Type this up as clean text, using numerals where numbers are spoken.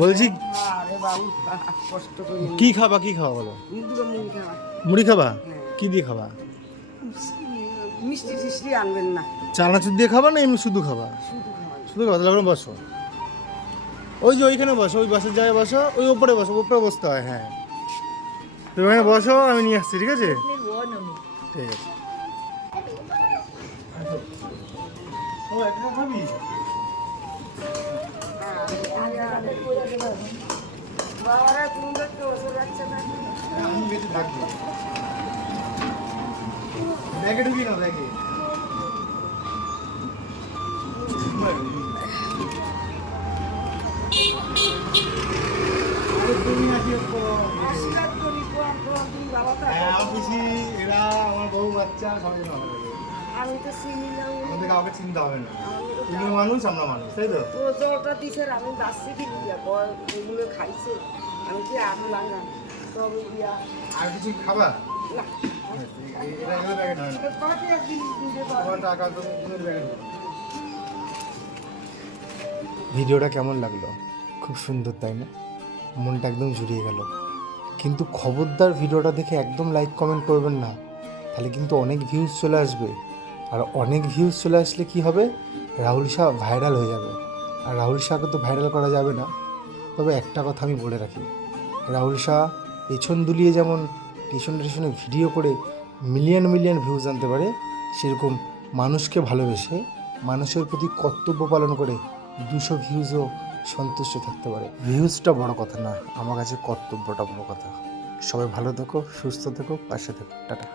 বলছি কি খাবা বলো? মুড়ি খাবা? কি দিয়ে খাবা? মিষ্টি টিষ্টি আনবেন না, চানাচুর দিয়ে খাবা না এমনি শুধু খাবা? শুধু খাবা। তাহলে বসো, ওই যে ওইখানে বসো, ওই বাসের জায়গায় বসো, ওই ওপরে বসো, ওপরে বসতে হয়। হ্যাঁ তুমি ওখানে বসো, আমি নিয়ে আসছি। ঠিক আছে, ঠিক আছে। ও একটা খাবি? আমি বেঁচে থাকবো। ব্যাগে ঢুকি না, ব্যাগে। এরা আমার বউ বাচ্চা সবাই ভালো লাগে। আমি তো চিনি না, আমাদের কাউকে চিন্তা হবে না। তুমি মানুষ, আমরা মানুষ, তাই তো? জলটা দিছে, আমি বাঁচছি কি এগুলো খাইছে, আমি কি আরো লাগা তবে দিয়া আর কিছু খাবা? না। এটা এগুলো ব্যাগে ঢালে না। কত একদিন দিতে পারো? তোমার টাকা তো ব্যাগে। ভিডিওটা কেমন লাগলো? খুব সুন্দর, তাই না? মনটা একদম জুড়িয়ে গেল। কিন্তু খবরদার ভিডিওটা দেখে একদম লাইক কমেন্ট করবেন না, তাহলে কিন্তু অনেক ভিউজ চলে আসবে। আর অনেক ভিউজ চলে আসলে কি হবে? রাহুল শাহ ভাইরাল হয়ে যাবে। আর রাহুল শাহকে তো ভাইরাল করা যাবে না। তবে একটা কথা আমি বলে রাখি, রাহুল শাহ পেছন দুলিয়ে যেমন পেছনে ভিডিও করে মিলিয়ন ভিউজ আনতে পারে, সেরকম মানুষকে ভালোবেসে মানুষের প্রতি কর্তব্য পালন করে 200 ভিউজও সন্তুষ্ট থাকতে পারে। ভিউজটা বড় কথা না, আমার কাছে কর্তব্যটা বড় কথা। সবাই ভালো থেকো, সুস্থ থেকো, পাশে থেকো। টাটা।